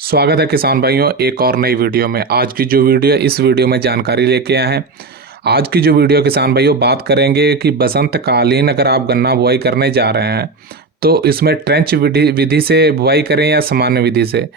स्वागत है किसान भाइयों एक और नई वीडियो में। आज की जो वीडियो इस वीडियो में जानकारी लेके आए हैं। आज की जो वीडियो किसान भाइयों बात करेंगे कि बसंतकालीन अगर आप गन्ना बुआई करने जा रहे हैं तो इसमें ट्रेंच विधि विधि से बुआई करें या सामान्य विधि से,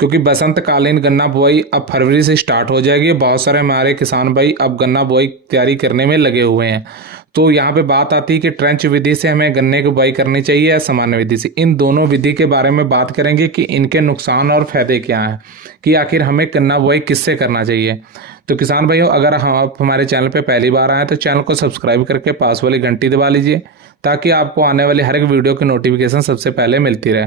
क्योंकि बसंतकालीन गन्ना बुआई अब फरवरी से स्टार्ट हो जाएगी। बहुत सारे हमारे किसान भाई अब गन्ना बुआई तैयारी करने में लगे हुए हैं। तो यहाँ पे बात आती है कि ट्रेंच विधि से हमें गन्ने की बुआई करनी चाहिए या सामान्य विधि से। इन दोनों विधि के बारे में बात करेंगे कि इनके नुकसान और फायदे क्या हैं, कि आखिर हमें गन्ना बुआई किससे करना चाहिए। तो किसान भाइयों, अगर आप हमारे चैनल पे पहली बार आए तो चैनल को सब्सक्राइब करके पास वाली घंटी दबा लीजिए, ताकि आपको आने वाली हर एक वीडियो की नोटिफिकेशन सबसे पहले मिलती रहे।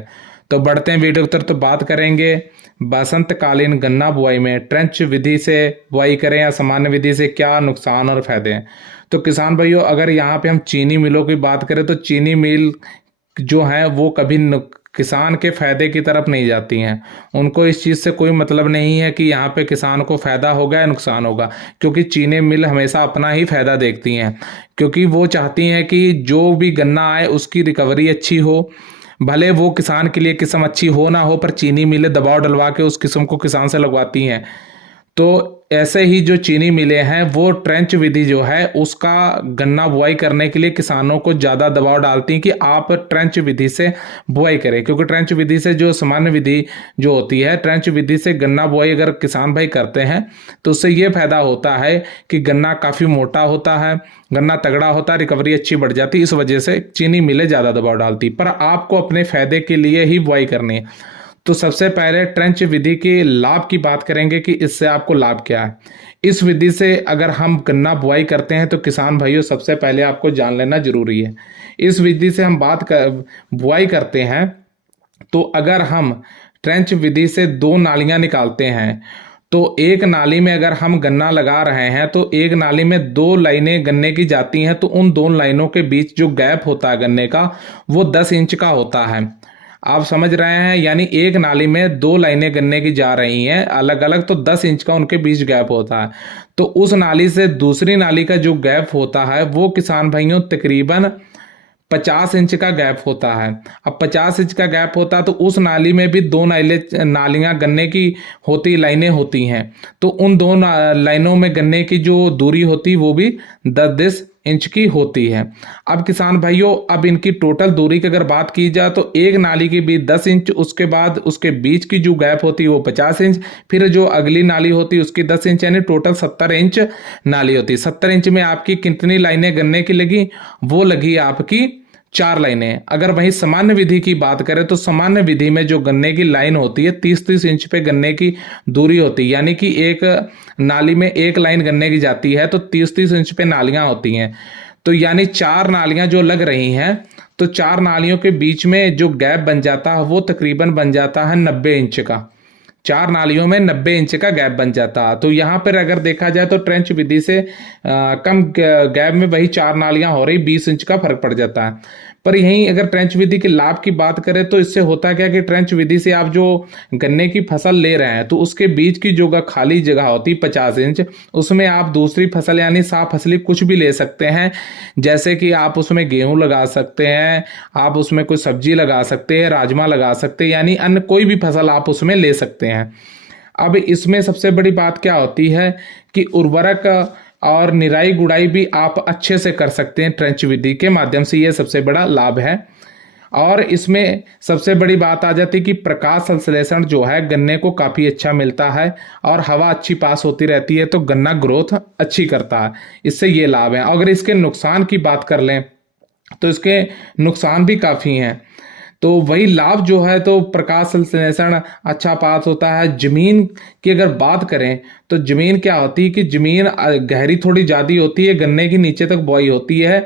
तो बढ़ते हैं वीडियो की तरफ। तो बात करेंगे बसंतकालीन गन्ना बुआई में ट्रेंच विधि से बुआई करें या सामान्य विधि से, क्या नुकसान और फायदे हैं। तो किसान भाइयों, अगर यहाँ पे हम चीनी मिलों की बात करें तो चीनी मिल जो है वो कभी किसान के फायदे की तरफ नहीं जाती हैं। उनको इस चीज़ से कोई मतलब नहीं है कि यहाँ पे किसान को फायदा होगा या नुकसान होगा, क्योंकि चीनी मिल हमेशा अपना ही फायदा देखती हैं। क्योंकि वो चाहती हैं कि जो भी गन्ना आए उसकी रिकवरी अच्छी हो, भले वो किसान के लिए किस्म अच्छी हो ना हो, पर चीनी मिलें दबाव डलवा के उस किस्म को किसान से लगवाती हैं। तो ऐसे ही जो चीनी मिलें हैं वो ट्रेंच विधि जो है उसका गन्ना बुआई करने के लिए किसानों को ज़्यादा दबाव डालती हैं कि आप ट्रेंच विधि से बुआई करें। क्योंकि ट्रेंच विधि से जो सामान्य विधि जो होती है, ट्रेंच विधि से गन्ना बुआई अगर किसान भाई करते हैं तो उससे ये फायदा होता है कि गन्ना काफ़ी मोटा होता है, गन्ना तगड़ा होता है, रिकवरी अच्छी बढ़ जाती है। इस वजह से चीनी मिलें ज़्यादा दबाव डालती, पर आपको अपने फायदे के लिए ही बुआई करनी है। तो सबसे पहले ट्रेंच विधि के लाभ की बात करेंगे कि इससे आपको लाभ क्या है। इस विधि से अगर हम गन्ना बुआई करते हैं तो किसान भाइयों सबसे पहले आपको जान लेना जरूरी है। इस विधि से हम बुआई करते हैं तो अगर हम ट्रेंच विधि से दो नालियां निकालते हैं तो एक नाली में अगर हम गन्ना लगा रहे हैं तो एक नाली में दो लाइनें गन्ने की जाती हैं, तो उन दो लाइनों के बीच जो गैप होता है गन्ने का वो 10 इंच का होता है। आप समझ रहे हैं, यानी एक नाली में दो लाइनें गन्ने की जा रही हैं अलग अलग, तो 10 इंच का उनके बीच गैप होता है। तो उस नाली से दूसरी नाली का जो गैप होता है वो किसान भाइयों तकरीबन 50 इंच का गैप होता है। अब 50 इंच का गैप होता है तो उस नाली में भी दो नालियां गन्ने की लाइनें होती हैं। तो उन दो लाइनों में गन्ने की जो दूरी होती है वो भी 10-10 इंच की होती है। अब किसान भाइयों, अब इनकी टोटल दूरी की अगर बात की जाए तो एक नाली की भी 10 इंच, उसके बाद उसके बीच की जो गैप होती है वो 50 इंच, फिर जो अगली नाली होती है उसकी 10 इंच, यानी टोटल 70 इंच नाली होती है। 70 इंच में आपकी कितनी लाइनें गन्ने की लगी, वो लगी आपकी 4 लाइनें। अगर वहीं सामान्य विधि की बात करें तो सामान्य विधि में जो गन्ने की लाइन होती है 30-30 इंच पे गन्ने की दूरी होती है, यानी कि एक नाली में एक लाइन गन्ने की जाती है तो 30-30 इंच पे नालियां होती हैं। तो यानी 4 नालियां जो लग रही हैं तो 4 नालियों के बीच में जो गैप बन जाता है वो तकरीबन बन जाता है 90 इंच का। 4 नालियों में 90 इंच का गैप बन जाता है। तो यहाँ पर अगर देखा जाए तो ट्रेंच विधि से कम गैप में वही 4 नालियां हो रही, 20 इंच का फर्क पड़ जाता है। पर यहीं अगर ट्रेंच विधि के लाभ की बात करें तो इससे होता क्या कि ट्रेंच विधि से आप जो गन्ने की फसल ले रहे हैं तो उसके बीच की जो खाली जगह होती 50 इंच, उसमें आप दूसरी फसल यानी साफ फसली कुछ भी ले सकते हैं। जैसे कि आप उसमें गेहूं लगा सकते हैं, आप उसमें कोई सब्जी लगा सकते हैं, राजमा लगा सकते हैं, यानी अन्य कोई भी फसल आप उसमें ले सकते हैं। अब इसमें सबसे बड़ी बात क्या होती है कि उर्वरक और निराई गुड़ाई भी आप अच्छे से कर सकते हैं ट्रेंच विधि के माध्यम से, ये सबसे बड़ा लाभ है। और इसमें सबसे बड़ी बात आ जाती है कि प्रकाश संश्लेषण जो है गन्ने को काफ़ी अच्छा मिलता है और हवा अच्छी पास होती रहती है, तो गन्ना ग्रोथ अच्छी करता है। इससे ये लाभ है। अगर इसके नुकसान की बात कर लें तो इसके नुकसान भी काफ़ी हैं। तो वही लाभ जो है तो प्रकाश संश्लेषण अच्छा पास होता है। जमीन की अगर बात करें तो जमीन क्या होती है कि जमीन गहरी थोड़ी ज़्यादा होती है, गन्ने की नीचे तक बुआई होती है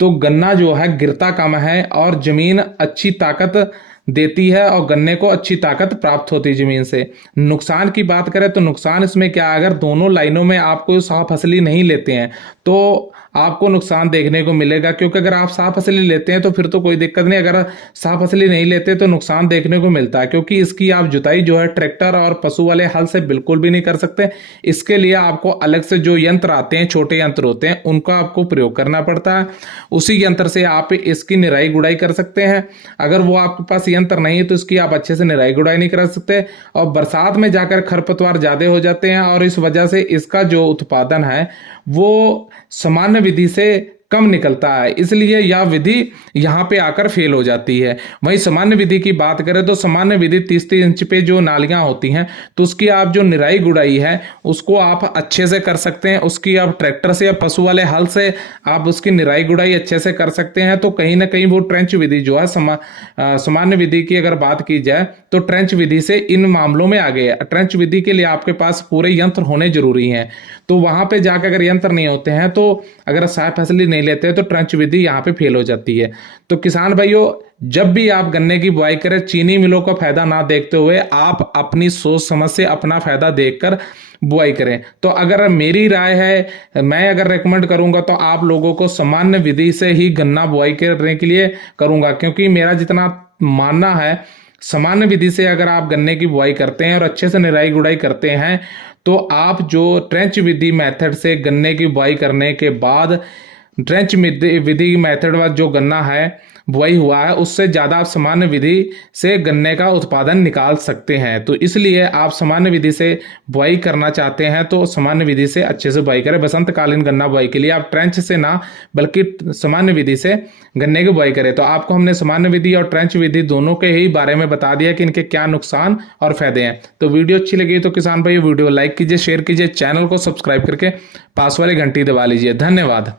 तो गन्ना जो है गिरता कम है और जमीन अच्छी ताकत देती है और गन्ने को अच्छी ताकत प्राप्त होती है जमीन से। नुकसान की बात करें तो नुकसान इसमें क्या है, अगर दोनों लाइनों में आप कोई साफ फसली नहीं लेते हैं तो आपको नुकसान देखने को मिलेगा, क्योंकि अगर आप साफ फसली लेते हैं तो फिर तो कोई दिक्कत नहीं, अगर साफ फसली नहीं लेते तो नुकसान देखने को मिलता है, क्योंकि इसकी आप जुताई जो है ट्रैक्टर और पशु वाले हल से बिल्कुल भी नहीं कर सकते। इसके लिए आपको अलग से जो यंत्र आते हैं, छोटे यंत्र होते हैं, उनका आपको प्रयोग करना पड़ता है। उसी यंत्र से आप इसकी निराई गुड़ाई कर सकते हैं। अगर वो आपके पास यंत्र नहीं है तो इसकी आप अच्छे से निराई गुड़ाई नहीं कर सकते, और बरसात में जाकर खरपतवार ज्यादा हो जाते हैं, और इस वजह से इसका जो उत्पादन है वो सामान्य विधि से कम निकलता है, इसलिए यह विधि यहाँ पे आकर फेल हो जाती है। वहीं सामान्य विधि की बात करें तो सामान्य विधि 30-30 इंच पे जो नालियां होती हैं तो उसकी आप जो निराई गुड़ाई है उसको आप अच्छे से कर सकते हैं। उसकी आप ट्रैक्टर से या पशु वाले हल से आप उसकी निराई गुड़ाई अच्छे से कर सकते हैं। तो कहीं ना कहीं वो ट्रेंच विधि जो है सामान्य विधि की अगर बात की जाए तो ट्रेंच विधि से इन मामलों में आगे है। ट्रेंच विधि के लिए आपके पास पूरे यंत्र होने जरूरी हैं, तो वहां पे जाकर अगर यंत्र नहीं होते हैं तो अगर साफ फसली नहीं लेते हैं तो ट्रेंच विधि यहाँ पे फेल हो जाती है। तो किसान भाइयों, जब भी आप गन्ने की बुआई करें, चीनी मिलों का फायदा ना देखते हुए आप अपनी सोच समझ से अपना फायदा देखकर बुआई करें। तो अगर मेरी राय है, मैं अगर रेकमेंड करूंगा तो आप लोगों को सामान्य विधि से ही गन्ना बुआई करने के लिए करूंगा, क्योंकि मेरा जितना मानना है सामान्य विधि से अगर आप गन्ने की बुआई करते हैं और अच्छे से निराई गुड़ाई करते हैं तो आप जो ट्रेंच विधि मेथड से गन्ने की बुआई करने के बाद ट्रेंच विधि मेथड वाला जो गन्ना है बुआई हुआ है उससे ज़्यादा आप सामान्य विधि से गन्ने का उत्पादन निकाल सकते हैं। तो इसलिए आप सामान्य विधि से बुआई करना चाहते हैं तो सामान्य विधि से अच्छे से बुआई करें। बसंतकालीन गन्ना बुआई के लिए आप ट्रेंच से ना बल्कि सामान्य विधि से गन्ने की बुआई करें। तो आपको हमने सामान्य विधि और ट्रेंच विधि दोनों के ही बारे में बता दिया कि इनके क्या नुकसान और फायदे हैं। तो वीडियो अच्छी लगी तो किसान भाई वीडियो लाइक कीजिए, शेयर कीजिए, चैनल को सब्सक्राइब करके पास वाली घंटी दबा लीजिए। धन्यवाद।